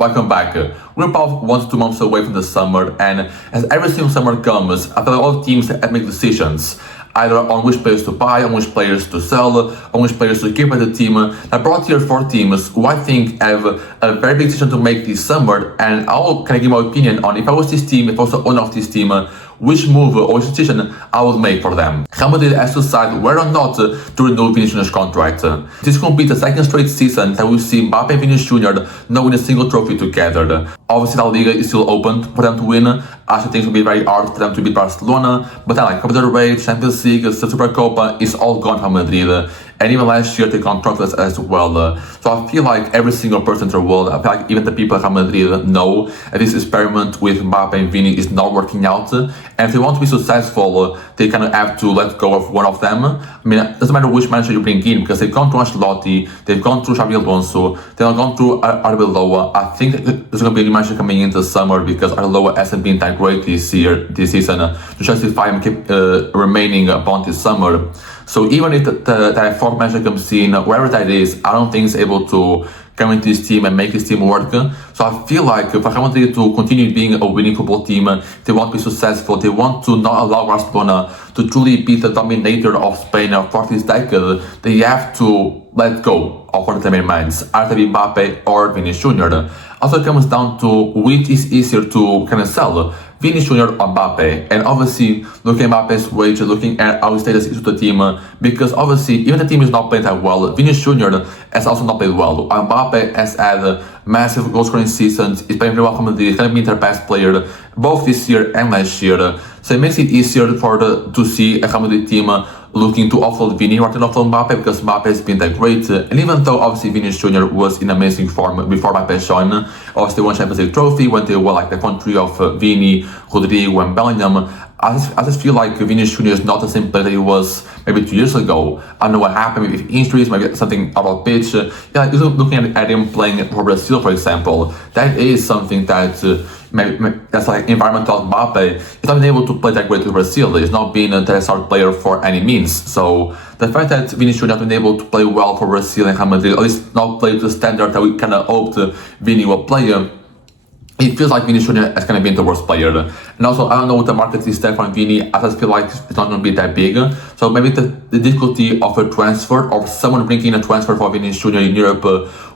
welcome back. We're about 1 to 2 months away from the summer, and as every single summer comes, I feel like all teams have to make decisions, either on which players to buy, on which players to sell, on which players to keep at the team. I brought here 4 teams who I think have a very big decision to make this summer, and I'll kind of give my opinion on if I was this team, if I was the owner of this team, which move or which decision I would make for them. Real Madrid has to decide whether or not to renew Vinicius Junior's contract. This will be the second straight season that we see Mbappe and Vinicius Junior not win a single trophy together. Obviously, La Liga is still open for them to win. I think it will be very hard for them to beat Barcelona, but then like Copa del Rey, Champions League, the Supercopa is all gone from Madrid. And even last year, they contracted as well. So I feel like every single person in the world, I feel like even the people at Real Madrid know that this experiment with Mbappe and Vini is not working out. And if they want to be successful, they kind of have to let go of one of them. I mean, it doesn't matter which manager you bring in, because they've gone through Ancelotti, they've gone through Xabi Alonso, they've gone through Arbeloa. I think there's going to be a new manager coming in the summer because Arbeloa hasn't been that great this season to justify him keep remaining upon this summer. So even if that fourth manager comes in, wherever that is, I don't think he's able to come into this team and make this team work. So I feel like for Real Madrid to continue being a winning football team, they want to be successful, they want to not allow Barcelona to truly be the dominator of Spain for this decade, they have to let go of one of their main minds, either Mbappe or Vinicius Junior. Also, it comes down to which is easier to kind of sell, Vinicius Junior or Mbappe. And obviously, looking at Mbappe's wage, looking at how his status is to the team, because obviously, even the team is not playing that well, Vinicius Junior has also not played well. Mbappe has had massive goal scoring seasons, he's playing very well for Madrid, he's going to be their best player both this year and last year. So it makes it easier to see a Real Madrid team looking to offload Vini rather than offload Mbappe, because Mbappe has been that great. And even though obviously Vinicius Junior was in amazing form before Mbappe joined, obviously won Champions League trophy when they were like the country of Vini, Rodrigo and Bellingham. I just feel like Vinicius Junior is not the same player that he was maybe 2 years ago. I don't know what happened, maybe injuries, maybe something out of pitch. Yeah, looking at him playing for Brazil, for example, that is something that that's like environmental Mbappe. He's not been able to play that great with Brazil. He's not been a star player for any means. So the fact that Vinicius Junior has been able to play well for Brazil and Real Madrid, at least not play to the standard that we kind of hoped Vini will play, it feels like Vinicius Junior is going to be the worst player. And also, I don't know what the market is there for Vini. I just feel like it's not going to be that big. So maybe the difficulty of a transfer or someone bringing a transfer for Vinicius Junior in Europe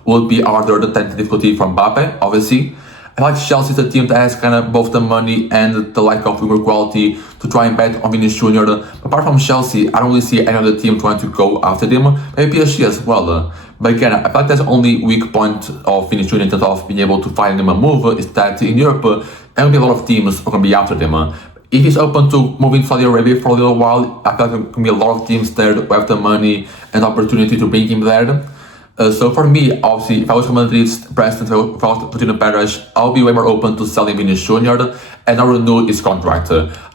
will be harder than the difficulty from Mbappe, obviously. I like Chelsea is a team that has kind of both the money and the lack of figure quality to try and bet on Vinicius Junior. But apart from Chelsea, I don't really see any other team trying to go after them. Maybe PSG as well. But again, I feel like that's the only weak point of Vinicius Junior in terms of being able to find him a move, is that in Europe, there will be a lot of teams who are going to be after them. If he's open to moving to Saudi Arabia for a little while, I feel like there can be a lot of teams there who have the money and opportunity to bring him there. So for me, obviously, if I was Real Madrid's president, if I was Florentino Perez, I'll be way more open to selling Vinicius Junior and not renew his contract.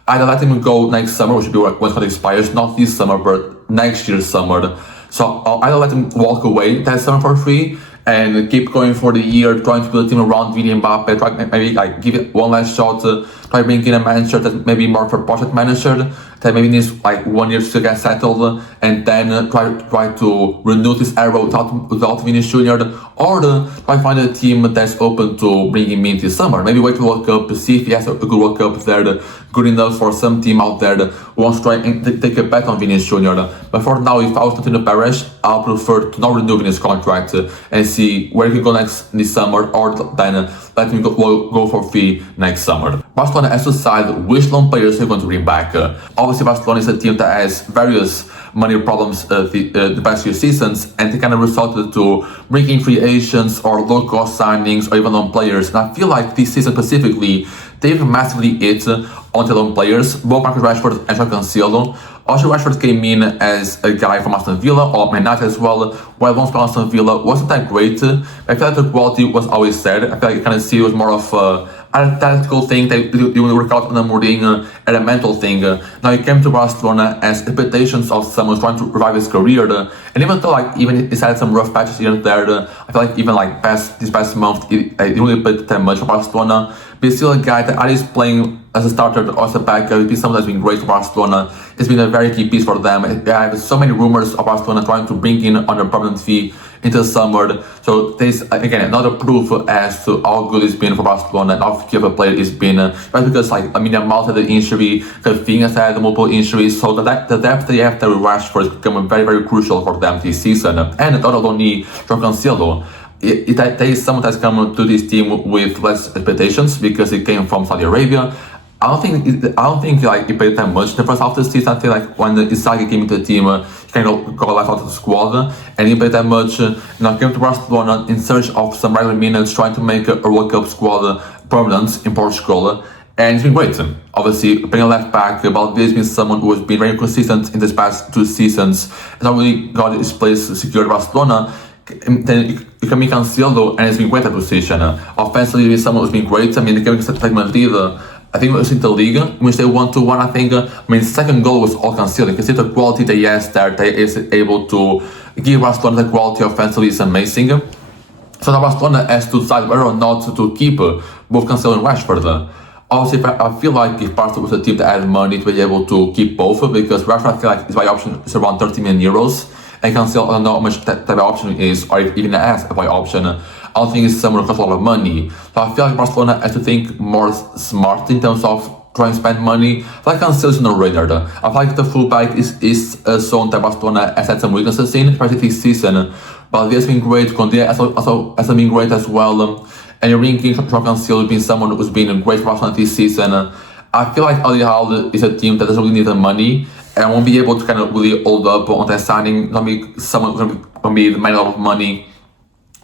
Either let him go next summer, which should be when it expires, not this summer, but next year's summer. So I'll either let him walk away that summer for free and keep going for the year, trying to build a team around Vini and Mbappe, try maybe like give it one last shot, try bring in a manager that maybe more for project manager, that maybe needs like 1 year to get settled, and then try to renew this era without Vinicius Junior, or try find a team that's open to bring him in this summer. Maybe wait for the World Cup, see if he has a good World Cup there, good enough for some team out there that wants to try and take a bet on Vinicius Junior. But for now, if I was Florentino Perez, I'll prefer to not renew his contract and see where he can go next this summer, or then let him go for free next summer. Barcelona has to decide which loan players they're going to bring back. Obviously, Barcelona is a team that has various money problems the past few seasons, and they kind of resorted to bringing free agents or low-cost signings or even loan players. And I feel like this season specifically, they've massively hit on the loan players, both Marcus Rashford and João Cancelo. Also, Rashford came in as a guy from Aston Villa, or Man United as well, while once from Aston Villa wasn't that great. I feel like the quality was always there. I feel like you kind of see it was more of a tactical thing that you will work out on a Mourinho and a mental thing. Now he came to Barcelona as expectations of someone trying to revive his career, and even though like even he's had some rough patches here and there, I feel like even like this past month he didn't really play that much for Barcelona. But he's still a guy that either is playing as a starter or as a backup. He's someone that's been great for Barcelona. It's been a very key piece for them. I have so many rumors of Barcelona trying to bring in on a permanent fee into the summer. So there's again another proof as to how good it's been for Barcelona and how key of a player it's been. Right, because like Yamal had the injury, Rafinha had multiple injuries, so the depth they have there with Rashford is becoming very, very crucial for them this season. And not only João Cancelo. There is someone that's come to this team with less expectations because it came from Saudi Arabia. I don't think like he played that much the first half of the season. I feel like when Isaac came into the team, he kind of got left out of the squad, and he played that much. Came to Barcelona in search of some regular minutes, trying to make a World Cup squad permanent in Portugal, and it's been great. Obviously, playing a left back, Balde has been someone who has been very consistent in this past 2 seasons, has not really got his place secured at Barcelona. Then you can make Cancelo, and it's been great at position. Offensively, he's someone who's been great. I mean, the game against Madrid, I think it was in the Liga, in which they won 2-1, I think. Second goal was all Cancelo. You can see the quality that he has there, that he is able to give Barcelona the quality offensively is amazing. So now Barcelona has to decide whether or not to keep both Cancelo and Rashford. Obviously, I feel like if Barca was a team that had money to be able to keep both, because Rashford, I feel like his buy option is around 30 million euros, and Cancelo, I don't know how much that buy option is, or even as a buy option. I don't think it's someone who costs a lot of money. So I feel like Barcelona has to think more smart in terms of trying to spend money. I feel like Cancelo is no radar. I feel like the fullback is someone that Barcelona has had some weaknesses in, especially this season. But he has been great. Condé has been great as well. And you're linking João Cancelo being someone who's been great for Barcelona this season. I feel like Al Hilal is a team that doesn't really need the money and won't be able to kind of really hold up on that signing. Someone who's going to be the man of money.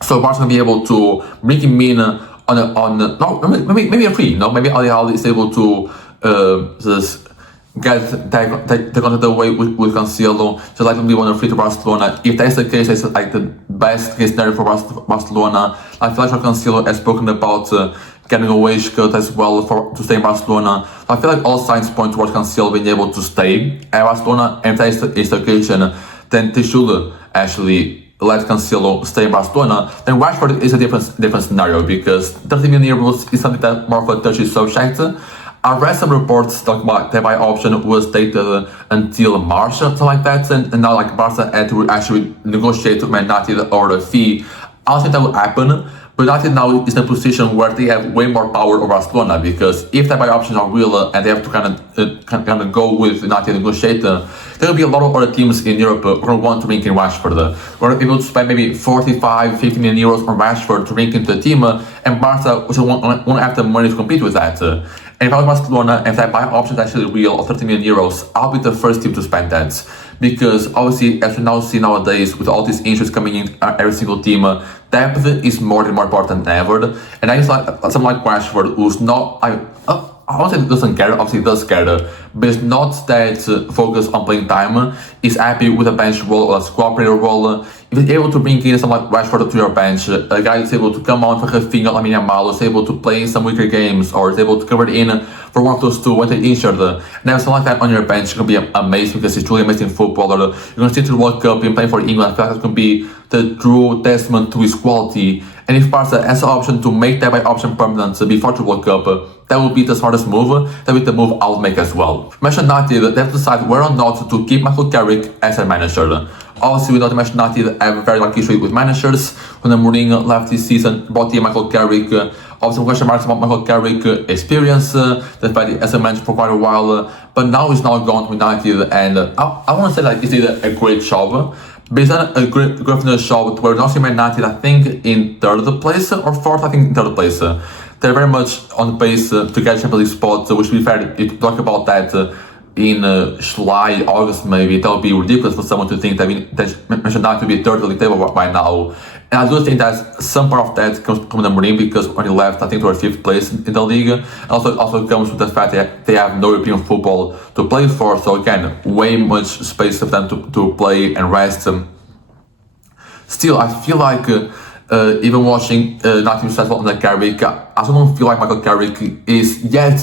So Barca will be able to bring him in maybe a free. Maybe Al Hilal is able to just get take on the way with Cancelo. So like be one of free to Barcelona. If that's the case, that's like the best case scenario for Barcelona. I feel like Cancelo has spoken about getting a wage cut as well to stay in Barcelona. I feel like all signs point towards Cancelo being able to stay at Barcelona. And if that is the occasion, then they should actually let Cancelo stay in Barcelona. Then Rashford is a different scenario because 30 million euros is something that more of a touchy subject. I read some reports talking about that buy option was dated until March, something like that, and now like Barca had to actually negotiate with Man United or the fee. I don't think that will happen. But United now is in a position where they have way more power over Barcelona, because if that buy options are real and they have to kind of go with United and negotiate, there will be a lot of other teams in Europe who want to link in Rashford. We're able to spend maybe 45, 50 million euros on Rashford to link into the team, and Barca won't have the money to compete with that. And if I was Barcelona, and if that buy option is actually real of 30 million euros, I'll be the first team to spend that. Because obviously, as we now see nowadays, with all these injuries coming in every single team, depth is more important than ever. And I just like someone like Rashford, who's not, I won't say doesn't care, obviously does care, but it's not that focused on playing time. Is happy with a bench role or a squad player role. If you're able to bring in someone like Rashford to your bench, a guy that's able to come on for Rafinha, Lamine Yamal, is able to play in some weaker games, or is able to cover it in for one of those two when they're injured, and have someone like that on your bench, it's going to be amazing, because he's truly amazing footballer. You're going to see to the World Cup, and playing for England. I feel like it's going to be the true testament to his quality. And if Barca has the option to make that by option permanent before the World Cup, that would be the smartest move. That would be the move I would make as well. Manchester United, they have to decide whether or not to keep Michael Carrick as a manager. Obviously, we know that Manchester United have a very lucky history with managers. When Mourinho left this season, brought in Michael Carrick. Obviously, question marks about Michael Carrick experience, that as a manager for quite a while. But now he's now gone to United, and I want to say that he did a great job. But he's done a great job where now see Man United, I think, in third place or fourth, I think in third place. They're very much on the pace to get Champions League spot, which to be fair, if you talk about that in July, August maybe, that would be ridiculous for someone to think that Manchester United to be third in the league table right now. And I do think that some part of that comes from the Mourinho, because when he left, I think they were 5th place in the league. Also comes with the fact that they have no European football to play for, so again, way much space for them to play and rest. Still, I feel like even watching United successful under Carrick, I don't feel like Michael Carrick is yet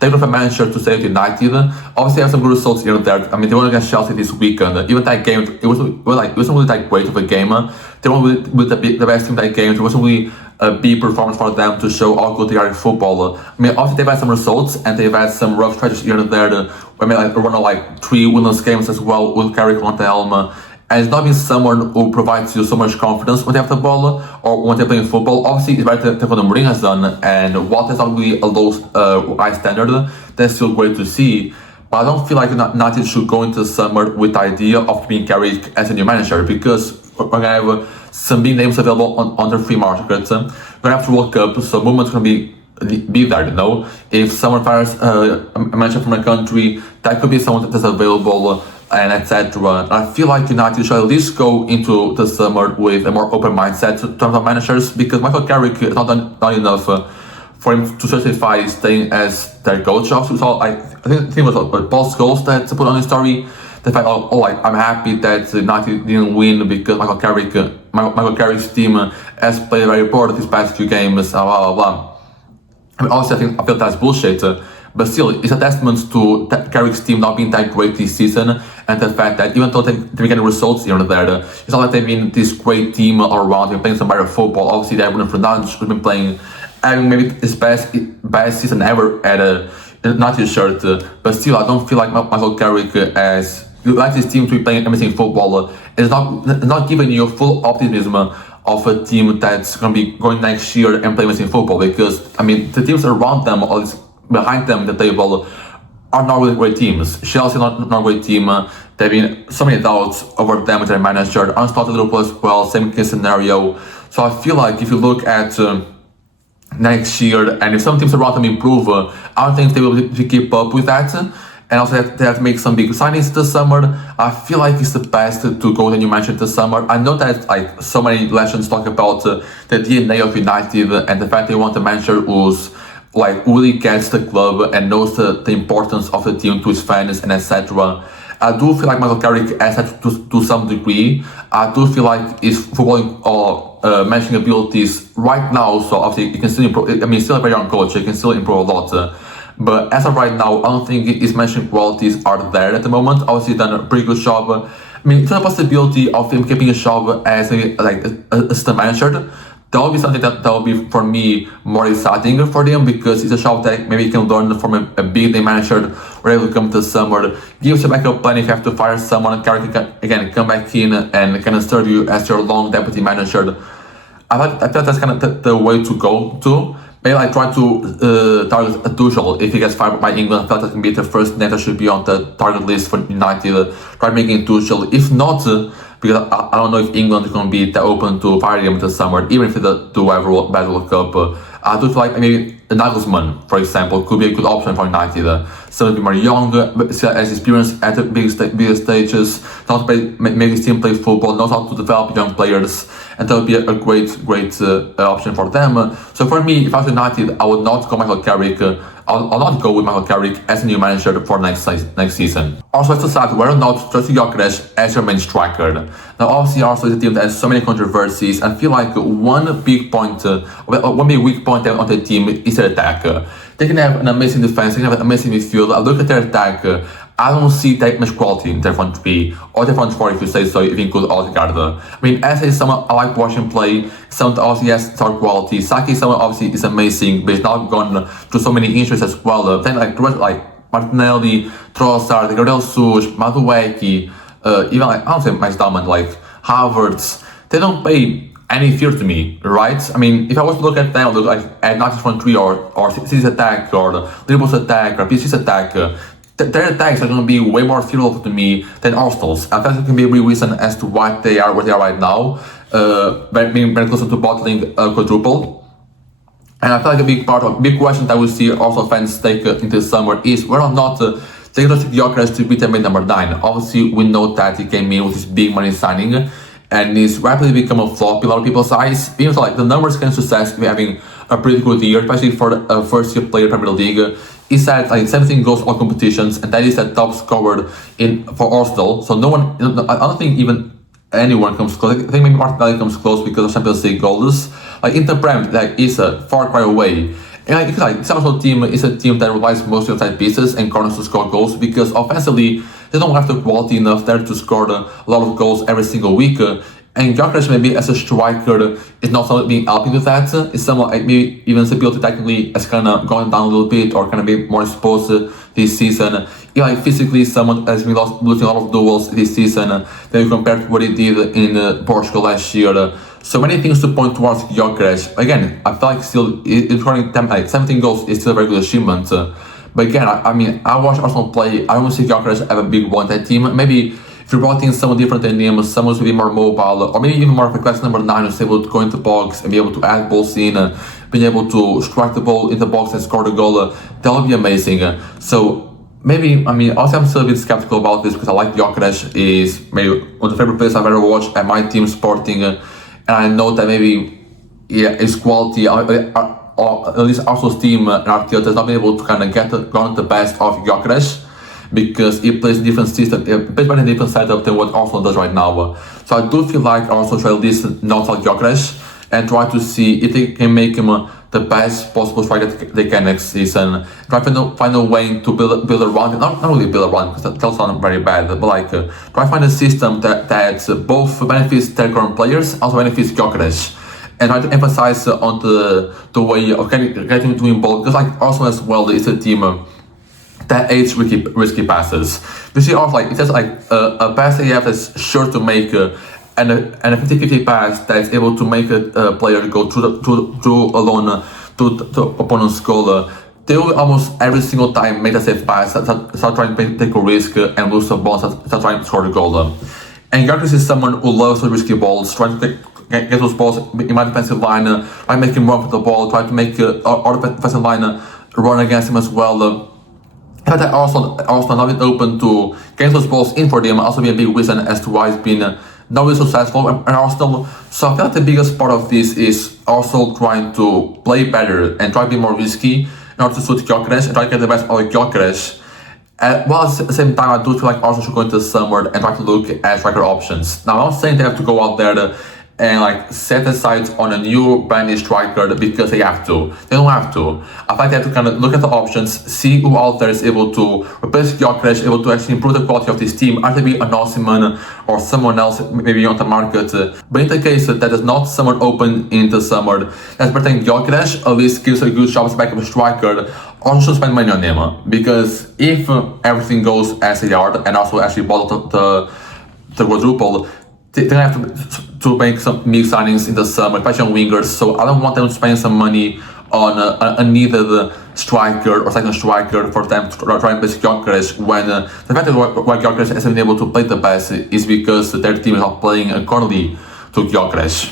taken off a manager to save United. Obviously, they have some good results here and there. I mean, they won against Chelsea this weekend. Even that game, it wasn't really that great of a game. They won with the best team that game. It wasn't really a big performance for them to show how good they are in football. I mean, obviously they've had some results and they've had some rough stretches here and there. I mean, like 3 winless games as well with Carrick on the helm. and it's not been someone who provides you so much confidence when they have the ball or when they're playing football. Obviously, it's better than what Mourinho has done, and what is not really a low high standard. That's still great to see. But I don't feel like United should go into the summer with the idea of being carried as a new manager, because we're going to have some big names available on the free market. We're going to have to World Cup, so movement's going to be there, you know. If someone fires a manager from a country, that could be someone that's available, and etc. I feel like United should at least go into the summer with a more open mindset in terms of managers, because Michael Carrick is not enough for him to justify staying as their coach. So I think it was Paul Scholes that put on his story the fact, I'm happy that United didn't win because Michael Carrick's team has played very poor these past few games, blah, blah, blah. I mean, obviously, I feel that's bullshit, but still, it's a testament to Carrick's team not being that great this season, and the fact that even though they've been getting results here and there, it's not like they've been this great team all around, they've been playing some better football. Obviously, they have Bruno Fernandes, who's been playing, having maybe his best season ever at a United shirt, but still, I don't feel like Michael Carrick as like this team to be playing amazing football. It's not giving you full optimism of a team that's going to be going next year and playing amazing football, because I mean the teams around them, or behind them, the table, are not really great teams. Chelsea not a great team. There have been so many doubts over them with their manager. Unstopped Liverpool as well, same case scenario. So I feel like if you look at next year, and if some teams around them improve, I don't think they will be able to keep up with that. And also they have to make some big signings this summer. I feel like it's the best to go to new manager this summer. I know that like so many legends talk about the DNA of United and the fact they want a manager who's like really gets the club and knows the importance of the team to his fans and etc. I do feel like Michael Carrick has that to some degree. I do feel like his footballing or managing abilities right now, so obviously he can still improve. I mean, he's still a very young coach, he can still improve a lot. But as of right now, I don't think his management qualities are there at the moment. Obviously, he's done a pretty good job. I mean, there's a possibility of him keeping a job as a assistant manager. That will be something that will be, for me, more exciting for them, because it's a job that maybe he can learn from a big name manager where he will come to summer. Gives you a backup plan if you have to fire someone. Carrick can again come back in and kind of serve you as your long deputy manager. I feel that's kind of the way to go to. Maybe I try to target Tuchel if he gets fired by England. I felt that can be the first name that should be on the target list for United. Try making Tuchel. If not, because I don't know if England is going to be that open to firing him this summer, even if they do have a bad World Cup. I do feel like maybe Nagelsmann, for example, could be a good option for United. Someone more young, but still has experience at the bigger stages, knows how to make his team play football, knows how to develop young players, and that would be a great option for them. So for me, if I was United, I would not go Michael Carrick. I'll not go with Michael Carrick as a new manager for next season. Also, let's decide whether or not to trust Gyökeres as your main striker. Now, obviously, Arsenal is a team that has so many controversies, and I feel like one big weak point on the team is their attack. They can have an amazing defense, they can have an amazing midfield. I look at their attack, I don't see that much quality in their front three, or their front four if you say so, if you include Odegaard. I mean, as is someone I like watching play, someone that obviously has star quality. Saki, someone obviously is amazing, but he's not gone through so many injuries as well. Then like Martinelli, Trossard, Gabriel Jesus, Madueke, even like, I don't say Max Diamond, like Havertz, they don't pay any fear to me, right? I mean, if I was to look at them, look like at not just front three or City's attack or Liverpool's attack or PSG's attack, their attacks are going to be way more fearful to me than Arsenal's. I think it can be a real reason as to why they are where they are right now, being very close to bottling a quadruple. And I feel like a big question that we see Arsenal fans take into the summer is whether or not they trust Gyökeres to beat them at number 9. Obviously, we know that he came in with this big money signing, and he's rapidly become a flop in a lot of people's eyes. Even so, like the numbers can success having a pretty good year, especially for a first-year player in Premier League. He's had like 17 goals all competitions, and that is the top scorer for Arsenal. So no one, I don't think even anyone comes close. I think maybe Martinelli comes close because of Champions League goals. Like Inter Prem, like is a far cry away. And like this Arsenal team is a team that relies mostly on side pieces and corners to score goals, because offensively they don't have the quality enough there to score a lot of goals every single week. And Gyökeres maybe as a striker is not something helping with that. It's someone like maybe even Sibility technically has kind of gone down a little bit or kind of be more exposed this season. Yeah, like physically someone has been losing a lot of duels this season than compared to what he did in Portugal last year. So many things to point towards Gyökeres. Again, I feel like still recording like 17 goals is still a very good achievement. But again, I mean, I watch Arsenal play. I don't see Gyökeres have a big one that team. Maybe if you brought in someone different than him, someone who's a bit more mobile, or maybe even more of a class number 9 who's able to go into the box and be able to add balls in, being able to strike the ball in the box and score the goal, that would be amazing. So maybe, I mean, also I'm still a bit skeptical about this because I like Gyökeres is maybe one of the favorite players I've ever watched at my team, Sporting, and I know that maybe his quality, or at least Arsenal's team and Arteta has not been able to kind of get the best of Gyökeres because he plays a different system, he plays by a different setup than what Arsenal does right now. So I do feel like Arsenal should at least not sell Gyökeres and try to see if they can make him the best possible striker they can next season. Try to find a way to build around, not really build around because that sounds very bad, but like try to find a system that both benefits their current players, also benefits Gyökeres. And try to emphasize on the way of getting to him ball because like Arsenal as well is a team that hates risky passes. You see, also like it says like a pass that you have that's sure to make and a 50-50 pass that's able to make a player go through alone to the opponent's goal. They will almost every single time make a safe pass, start trying to take a risk and lose the ball, start trying to score the goal. And Gyökeres is someone who loves the risky balls, trying to get those balls in my defensive line, try to make him run for the ball, try to make our defensive line run against him as well. But that also not been open to getting those balls in for them, also be a big reason as to why it's been not really successful and Arsenal. So I feel like the biggest part of this is also trying to play better and try to be more risky in order to suit Gyökeres and try to get the best out of Gyökeres. While at the same time, I do feel like Arsenal should go into the summer and try to look at striker options. Now, I'm not saying they have to go out there and like set their sights on a new brand new striker because they have to. They don't have to. I think they have to kind of look at the options, see who out there is able to replace Gyökeres, able to actually improve the quality of this team, either be an Osimhen or someone else maybe on the market. But in the case that there's not someone open in the summer, that's better than Gyökeres, at least gives a good shot as a backup striker. Also should spend money on him because if everything goes as they are and also actually bottle the quadruple, they're gonna have to make some big signings in the summer, especially on wingers. So I don't want them to spend some money on a needed striker or second striker for them to try and play Gyökeres when the fact that why Gyökeres hasn't been able to play the best is because their team is not playing accordingly to Gyökeres.